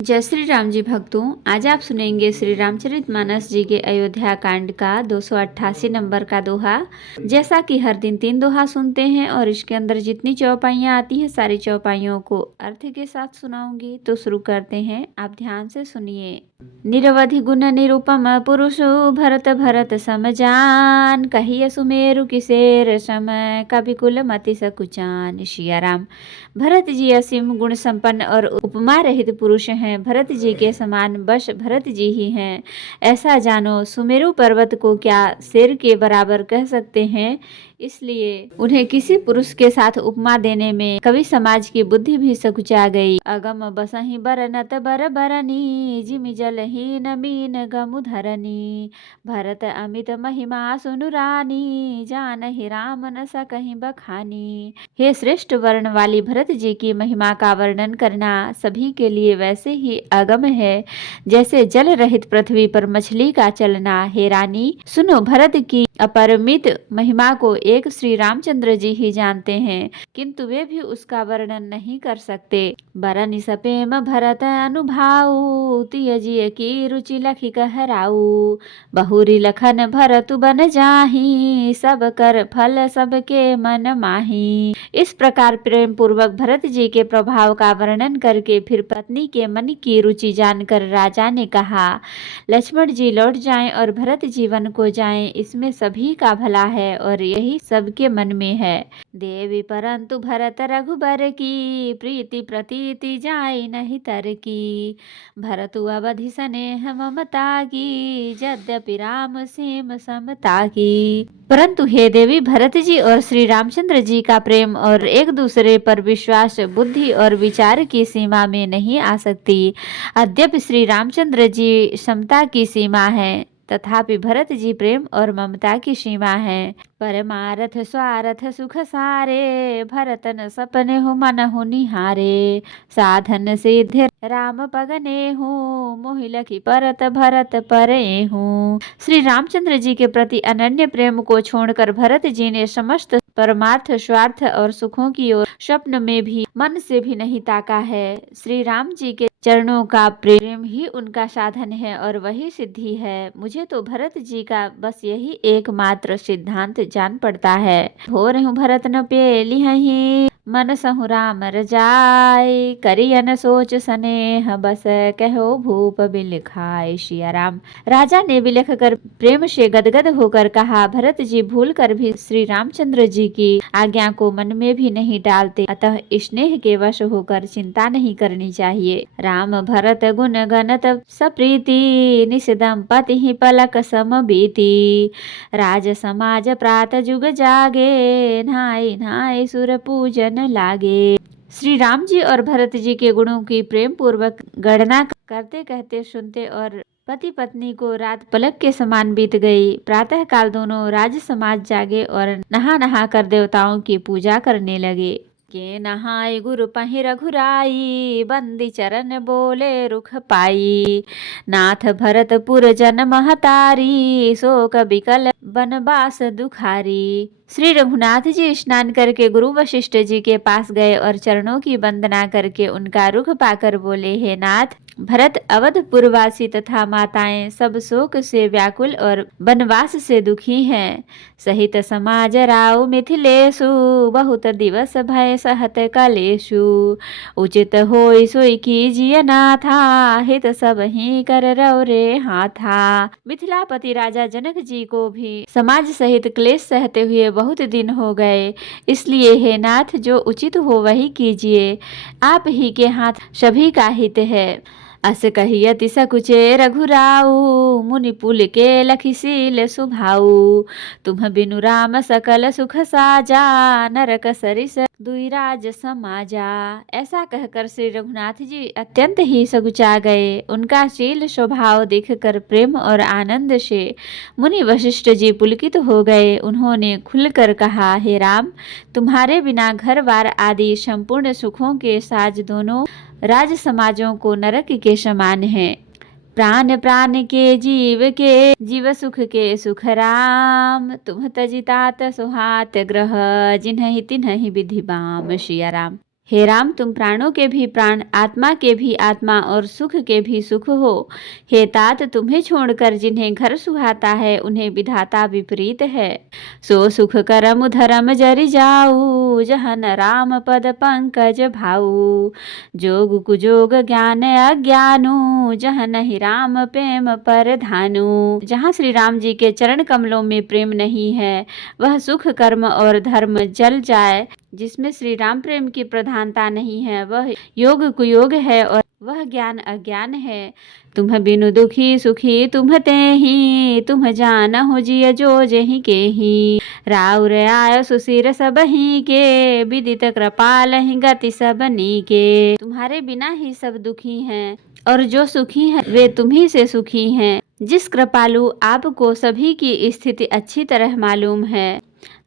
जय श्री राम जी भक्तों, आज आप सुनेंगे श्री रामचरितमानस जी के अयोध्या कांड का 288 नंबर का दोहा। जैसा कि हर दिन 3 दोहा सुनते हैं और इसके अंदर जितनी चौपाइयाँ आती हैं सारी चौपाइयों को अर्थ के साथ सुनाऊंगी। तो शुरू करते हैं, आप ध्यान से सुनिए। निरवधि गुण निरुपम पुरुष भरत भरत समजान, कहिय सुमेरु किसेर सम कवि कुल मति सकुचान। सिया राम। भरत जी असीम गुण संपन्न और उपमा रहित पुरुष हैं। भरत जी के समान बस भरत जी ही हैं, ऐसा जानो। सुमेरु पर्वत को क्या शेर के बराबर कह सकते हैं, इसलिए उन्हें किसी पुरुष के साथ उपमा देने में कवि समाज की बुद्धि भी सकुचा गई। अगम बसहि बरनत बर बरनी, जिमि जलहीन मीन गमु धरनी। भरत अमित महिमा सुनु रानी, जानहि राम न सकहि बखानी। हे श्रेष्ठ वर्ण वाली भरत जी की महिमा का वर्णन करना सभी के लिए वैसे ही अगम है जैसे जल रहित पृथ्वी पर मछली का चलना। हे रानी, सुनो, भरत की अपरिमित महिमा को एक श्री रामचंद्र जी ही जानते हैं, किंतु वे भी उसका वर्णन नहीं कर सकते। बरनि सपेम भरत अनुभाऊ, तियजिय की रुचि लखि कहराऊ। बहुरी लखन भरतु बन जाहि, सब कर फल सबके मन माही। इस प्रकार प्रेम पूर्वक भरत जी के प्रभाव का वर्णन करके फिर पत्नी के मन की रुचि जानकर राजा ने कहा, लक्ष्मण जी लौट जाएं और भरत जी वन को जाएं, इसमें सभी का भला है और यही सबके मन में है। देवी परंतु भरत रघुबर की, प्रीति प्रतीति जाय नहीं तर की। भरतु अवधि स्नेह ममता की, यद्यपि राम सेम समता की। परंतु हे देवी, भरत जी और श्री रामचंद्र जी का प्रेम और एक दूसरे पर विश्वास बुद्धि और विचार की सीमा में नहीं आ सकती। अद्यपि श्री रामचंद्र जी समता की सीमा है, तथापि भरत जी प्रेम और ममता की सीमा है। परमारथ स्वार्थ सुख सारे, भरतन सपने हो मन हो निहारे। साधन सिद्ध राम पगने हूँ, मोहि लखि परत भरत परे हूँ। श्री रामचंद्र जी के प्रति अनन्य प्रेम को छोड़कर भरत जी ने समस्त परमार्थ स्वार्थ और सुखों की ओर स्वप्न में भी मन से भी नहीं ताका है। श्री राम जी के चरणों का प्रेम ही उनका साधन है और वही सिद्धि है। मुझे तो भरत जी का बस यही एकमात्र सिद्धांत जान पड़ता है। हो रहूं भरत न पेलिहहि, मन सहु राम रजाय। करियन सोच स्नेह बस, कहो भूप बिल खाय। सिया राम। राजा ने विलख कर प्रेम से गदगद होकर कहा, भरत जी भूल कर भी श्री रामचंद्र जी की आज्ञा को मन में भी नहीं डालते, अतः स्नेह के वश होकर चिंता नहीं करनी चाहिए। राम भरत गुण गणत सप्रीति, निस दंपति ही पलक सम बीती। राज समाज प्रात जुग जागे, नहाय नहाय सुर पूजन लागे। श्री राम जी और भरत जी के गुणों की प्रेम पूर्वक गणना करते कहते सुनते और पति पत्नी को रात पलक के समान बीत गई। प्रातः काल दोनों राज समाज जागे और नहा नहा कर देवताओं की पूजा करने लगे। के नहाय गुरु पहि रघुराई, बंदी चरण बोले रुख पाई। नाथ भरतपुर जन महतारी, शोक बिकल बनवास दुखारी। श्री रघुनाथ जी स्नान करके गुरु वशिष्ठ जी के पास गए और चरणों की वंदना करके उनका रुख पाकर बोले, हे नाथ, भरत अवधपुरवासी तथा माताएं सब शोक से व्याकुल और वनवास से दुखी हैं। सहित समाज राव मिथिलेशु, बहुत दिवस भय सहत कलेशु। उचित होय सोई कीजिए नाथा, हित सब ही कर रव रे हाथा। मिथिलापति राजा जनक जी को भी समाज सहित क्लेश सहते हुए बहुत दिन हो गए, इसलिए हे नाथ, जो उचित हो वही कीजिए, आप ही के हाथ सभी का हित है। अस कहियति सकुचे रघुराऊ, मुनि पुल के लखिसील सुभाऊ। तुम बिनु राम सकल सुख साजा, नरक सरिस दुई राज समाजा। ऐसा कहकर श्री रघुनाथ जी अत्यंत ही सकुचा गए। उनका शील स्वभाव देखकर प्रेम और आनंद से मुनि वशिष्ठ जी पुलकित हो गए। उन्होंने खुलकर कहा, हे राम, तुम्हारे बिना घर बार आदि संपूर्ण सुखों के साज दोनों राज समाजों को नरक के समान है। प्राण प्राण के जीव सुख के सुख राम, तुम तजितात सुहात ग्रह, जिन्हि तिन्हि विधि बाम। सिया राम। हे राम, तुम प्राणों के भी प्राण, आत्मा के भी आत्मा और सुख के भी सुख हो। हे तात, तुम्हें छोड़कर जिन्हें घर सुहाता है उन्हें विधाता विपरीत है। सो सुख करम धर्म जरि जाऊ, जहन राम पद पंकज भाऊ। जोग कुजोग ज्ञान अज्ञानु, जहन ही राम प्रेम पर धानु। जहाँ श्री राम जी के चरण कमलों में प्रेम नहीं है, वह सुख कर्म और धर्म जल जाए। जिसमें श्री राम प्रेम की प्रधानता नहीं है, वह योग कुयोग है और वह ज्ञान अज्ञान है। तुम बिनु दुखी सुखी तुम ते ही, तुम जान हो जिय जो जेहि के ही। राउर आय सुशिर सब ही के, विदित कृपाल ही गति सबनी के। तुम्हारे बिना ही सब दुखी हैं और जो सुखी हैं वे तुम्ही से सुखी हैं। जिस कृपालु आपको सभी की स्थिति अच्छी तरह मालूम है।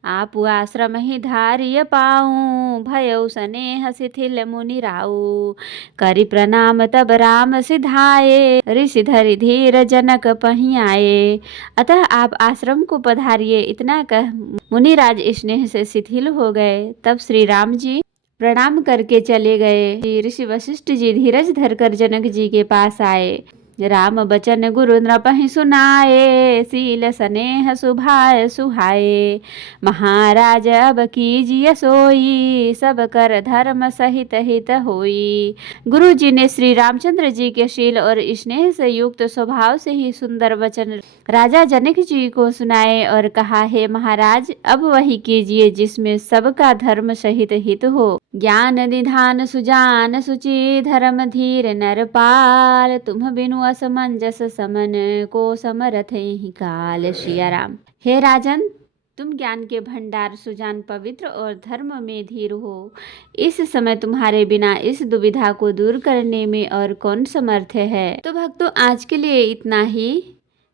आप आश्रम ही धार्य पाऊं, भयउ स्नेह शिथिल मुनि राऊ। करि प्रणाम तब राम सिधाए, ऋषि धरि धीर जनक पही आए। अतः आप आश्रम को पधारिए, इतना कह मुनिराज स्नेह से शिथिल हो गए। तब श्री राम जी प्रणाम करके चले गए। ऋषि वशिष्ठ जी धीरज धरकर जनक जी के पास आए। राम बचन गुरु नृपहि सुनाए, सील स्नेह सुभाय सुहाए। महाराज अब कीजिए सोई, सब कर धर्म सहित हित होई। गुरु जी ने श्री रामचंद्र जी के शील और स्नेह से युक्त स्वभाव से ही सुंदर वचन राजा जनक जी को सुनाए और कहा, हे महाराज, अब वही कीजिए जिसमें सबका धर्म सहित हित हो। ज्ञान निधान सुजान सुचि, धर्म धीर नरपाल। तुम बिनु असमंजस समन, को समरथ ही काल। सिया राम। हे राजन, तुम ज्ञान के भंडार, सुजान, पवित्र और धर्म में धीर हो। इस समय तुम्हारे बिना इस दुविधा को दूर करने में और कौन समर्थ है। तो भक्तों, आज के लिए इतना ही।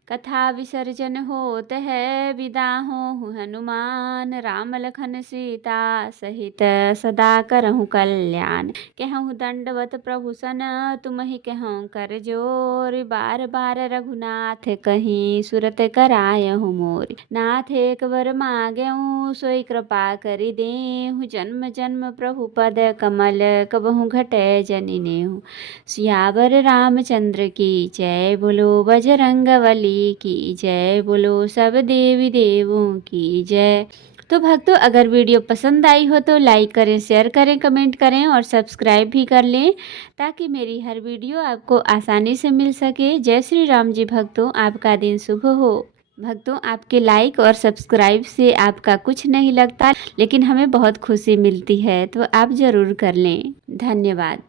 कथा विसर्जन होत है, विदा हो हनुमान। राम लखन सीता सहित सदा करहु कल्याण। कहूँ दंडवत प्रभु सन, तुम ही कहूँ कर जोर। बार बार रघुनाथ कहीं, सुरत करायहु मोर। नाथ एक बर मांगेहूँ, सोई कृपा करि देहु। जन्म जन्म प्रभु पद कमल, कबहु घटै जनि नेहु। सियावर रामचंद्र की जय, बोलो बजरंगबली की जय, बोलो सब देवी देवों की जय। तो भक्तों, अगर वीडियो पसंद आई हो तो लाइक करें, शेयर करें, कमेंट करें और सब्सक्राइब भी कर लें, ताकि मेरी हर वीडियो आपको आसानी से मिल सके। जय श्री राम जी। भक्तों, आपका दिन शुभ हो। भक्तों, आपके लाइक और सब्सक्राइब से आपका कुछ नहीं लगता, लेकिन हमें बहुत खुशी मिलती है, तो आप ज़रूर कर लें। धन्यवाद।